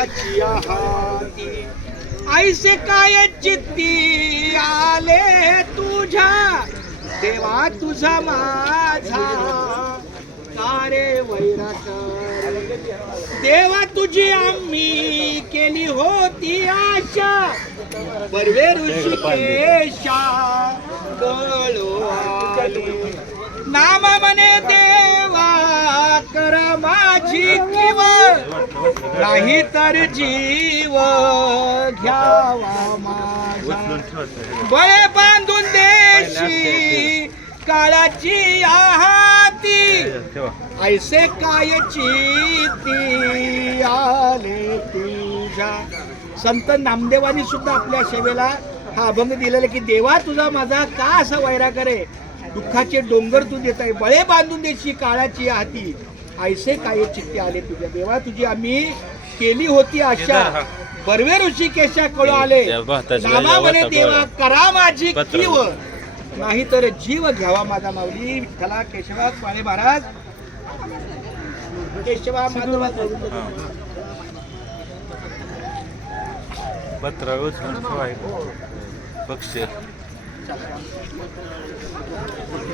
काळाची हाती ऐसे काय चित्ती आले तुझ्या देवा तुझा माझा कारे वैराकर देवा तुझी आम्ही केली होती आशा बर्वे ऋषिकेशा कळो आली नाम म्हणे देवा कर माझी किव नाही तर जीव घ्यावा माझा बळे बांधून देशी काळाची हाती ऐसे काय चित्ती आले तुझ्या. संत नामदेवानी सुद्धा आपल्या सेवेला हा अभंग दिलेला की देवा तुझा माझा का असा वैरा करे दुःखाचे डोंगर तू देत आहे बळे बांधून देशी काळाची हाती ऐसे काय चित्ती आले तुझ्या देवा तुझी आम्ही केली होती आशा बर्वे ऋषिकेशा कळू आले नामा म्हणे देवा करा माझी कीव नाही तर जीव घ्यावा माझा माऊली विठ्ठला केशवा काळे महाराज केशवा माधवा पत्र पक्ष